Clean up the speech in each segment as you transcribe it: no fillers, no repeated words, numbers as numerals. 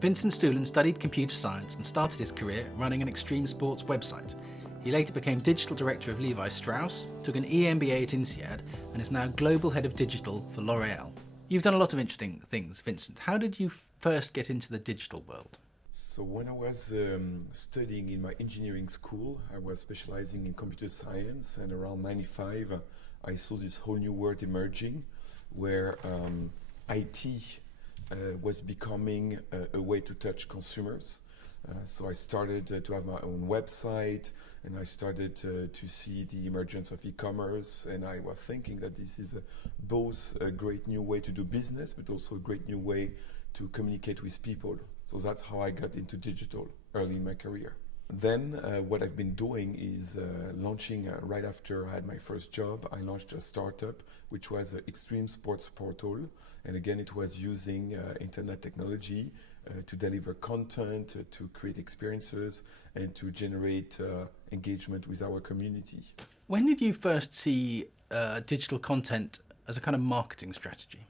Vincent Stuhlen studied computer science and started his career running an extreme sports website. He later became digital director of Levi Strauss, took an EMBA at INSEAD, and is now global head of digital for L'Oreal. You've done a lot of interesting things, Vincent. How did you first get into the digital world? So when I was studying in my engineering school, I was specializing in computer science, and around 95 I saw this whole new world emerging where IT was becoming a way to touch consumers. So I started to have my own website, and I started to see the emergence of e-commerce, and I was thinking that this is both a great new way to do business, but also a great new way to communicate with people. So that's how I got into digital early in my career. Then what I've been doing is launching, right after I had my first job, I launched a startup which was an extreme sports portal. And again, it was using internet technology to deliver content, to create experiences, and to generate engagement with our community. When did you first see digital content as a kind of marketing strategy?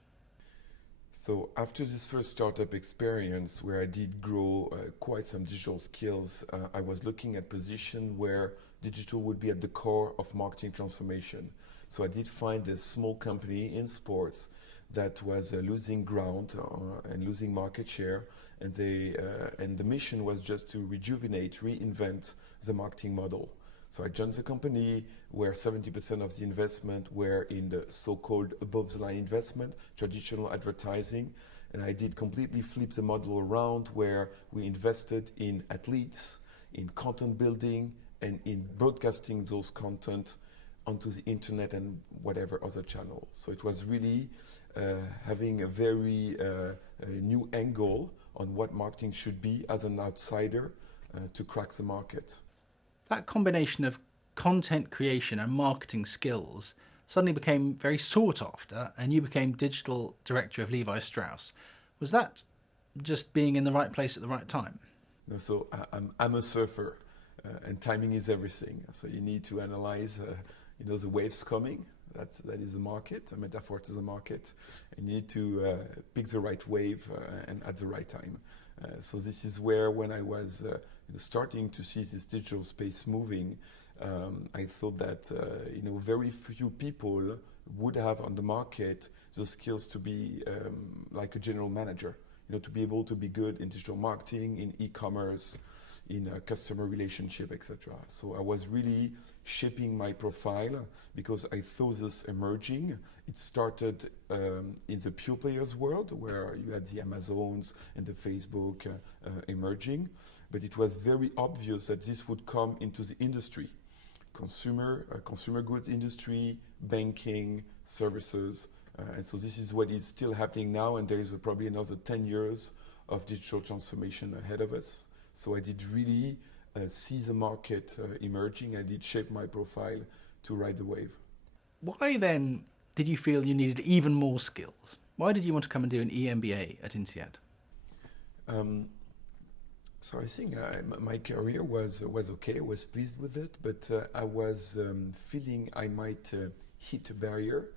So after this first startup experience where I did grow quite some digital skills, I was looking at position where digital would be at the core of marketing transformation. So I did find a small company in sports that was losing ground and losing market share, and the mission was just to rejuvenate, reinvent the marketing model. So I joined the company where 70% of the investment were in the so-called above-the-line investment, traditional advertising, and I did completely flip the model around where we invested in athletes, in content building, and in broadcasting those content onto the internet and whatever other channel. So it was really having a very new angle on what marketing should be as an outsider to crack the market. That combination of content creation and marketing skills suddenly became very sought after, and you became digital director of Levi Strauss. Was that just being in the right place at the right time? No, so I'm a surfer, and timing is everything. So you need to analyze, the waves coming. That is the market, a metaphor to the market, and you need to pick the right wave and at the right time. So this is where, when I was starting to see this digital space moving, I thought that very few people would have on the market the skills to be like a general manager, to be able to be good in digital marketing, in e-commerce, in customer relationship, etc. So I was really shaping my profile because I saw this emerging. It started in the pure players world where you had the Amazons and the Facebook emerging, but it was very obvious that this would come into the industry, consumer goods industry, banking, services, and so this is what is still happening now, and there is probably another 10 years of digital transformation ahead of us. So I did really see the market emerging. I did shape my profile to ride the wave. Why then did you feel you needed even more skills? Why did you want to come and do an EMBA at INSEAD? So I think my career was okay. I was pleased with it, but I was feeling I might hit a barrier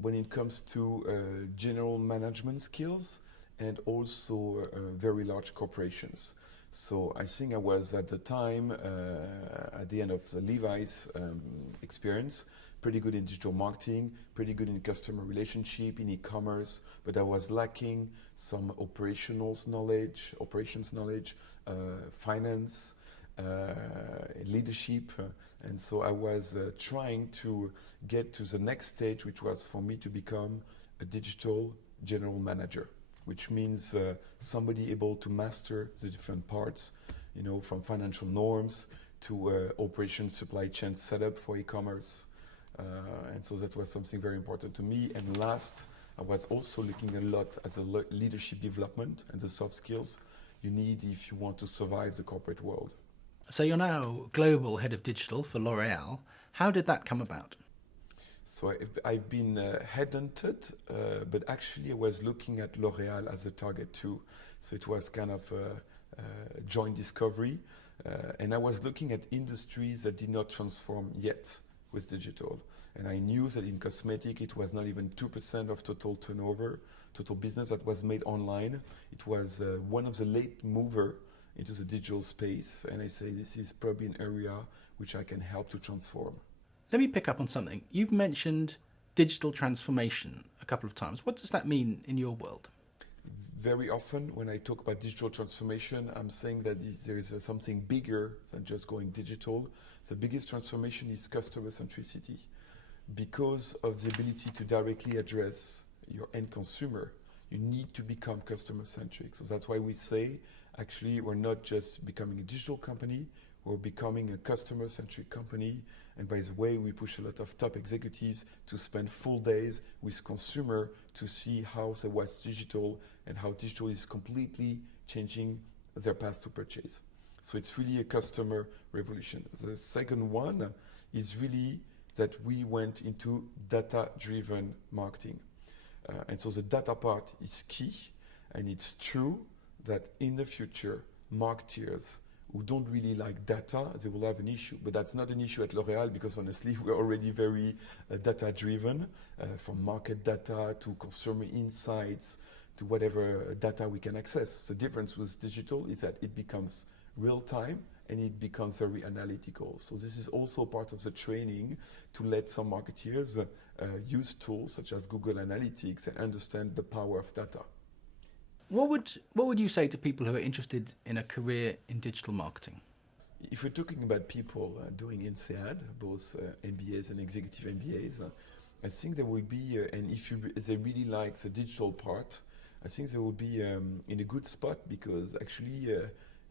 when it comes to general management skills and also very large corporations. So I think I was at the time, at the end of the Levi's experience, pretty good in digital marketing, pretty good in customer relationship, in e-commerce, but I was lacking some operations knowledge, finance, leadership, and so I was trying to get to the next stage, which was for me to become a digital general manager, which means somebody able to master the different parts, from financial norms to operation supply chain setup for e-commerce. And so that was something very important to me. And last, I was also looking a lot at the leadership development and the soft skills you need if you want to survive the corporate world. So you're now global head of digital for L'Oreal. How did that come about? So I've been headhunted, but actually I was looking at L'Oreal as a target too. So it was kind of a joint discovery. And I was looking at industries that did not transform yet with digital. And I knew that in cosmetic, it was not even 2% of total turnover, total business that was made online. It was one of the late mover into the digital space. And I say, this is probably an area which I can help to transform. Let me pick up on something. You've mentioned digital transformation a couple of times. What does that mean in your world? Very often when I talk about digital transformation, I'm saying that there is something bigger than just going digital. The biggest transformation is customer centricity. Because of the ability to directly address your end consumer, you need to become customer centric. So that's why we say, actually, we're not just becoming a digital company, we're becoming a customer centric company. And by the way, we push a lot of top executives to spend full days with consumer to see how the what's digital and how digital is completely changing their path to purchase. So it's really a customer revolution. The second one is really that we went into data-driven marketing. And so the data part is key. And it's true that in the future, marketeers who don't really like data, they will have an issue. But that's not an issue at L'Oréal because honestly, we're already very data-driven, from market data to consumer insights to whatever data we can access. The difference with digital is that it becomes real-time and it becomes very analytical. So this is also part of the training to let some marketeers use tools such as Google Analytics and understand the power of data. What would you say to people who are interested in a career in digital marketing? If we're talking about people doing INSEAD, both MBAs and executive MBAs, I think there will be, and if they really like the digital part, I think they will be in a good spot because actually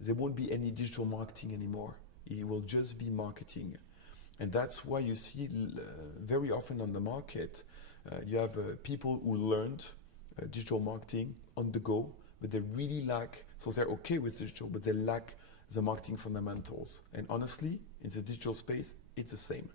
there won't be any digital marketing anymore. It will just be marketing. And that's why you see very often on the market, you have people who learned digital marketing on the go, but they really lack, so they're okay with digital, but they lack the marketing fundamentals. And honestly, in the digital space, it's the same.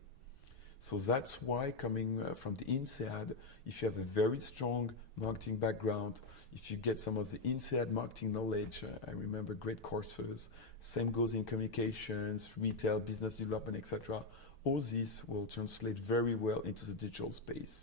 So that's why coming from the INSEAD, if you have a very strong marketing background, if you get some of the INSEAD marketing knowledge, I remember great courses, same goes in communications, retail, business development, etc. All these will translate very well into the digital space.